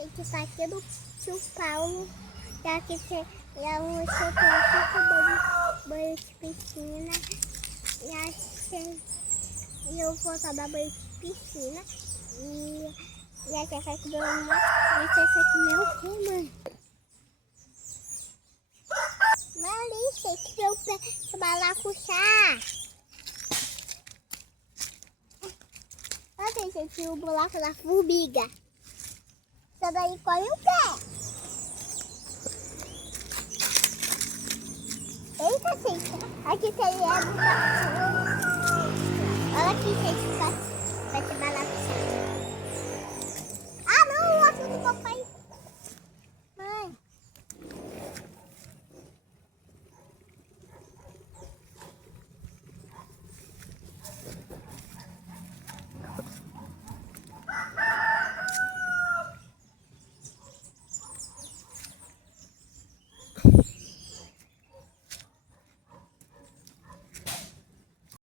Gente, tá aqui do tio Paulo. E aqui tem você tem aqui banho de piscina. E eu vou tomar banho de piscina. E a gente vai comer uma. E você vai comer o quê, mãe? Malice, que meu pé de maracujá. Olha, gente, o buraco da formiga. Você daí come o pé. Eita, gente. Aqui tem água. Olha aqui, gente. Vai te maracujá.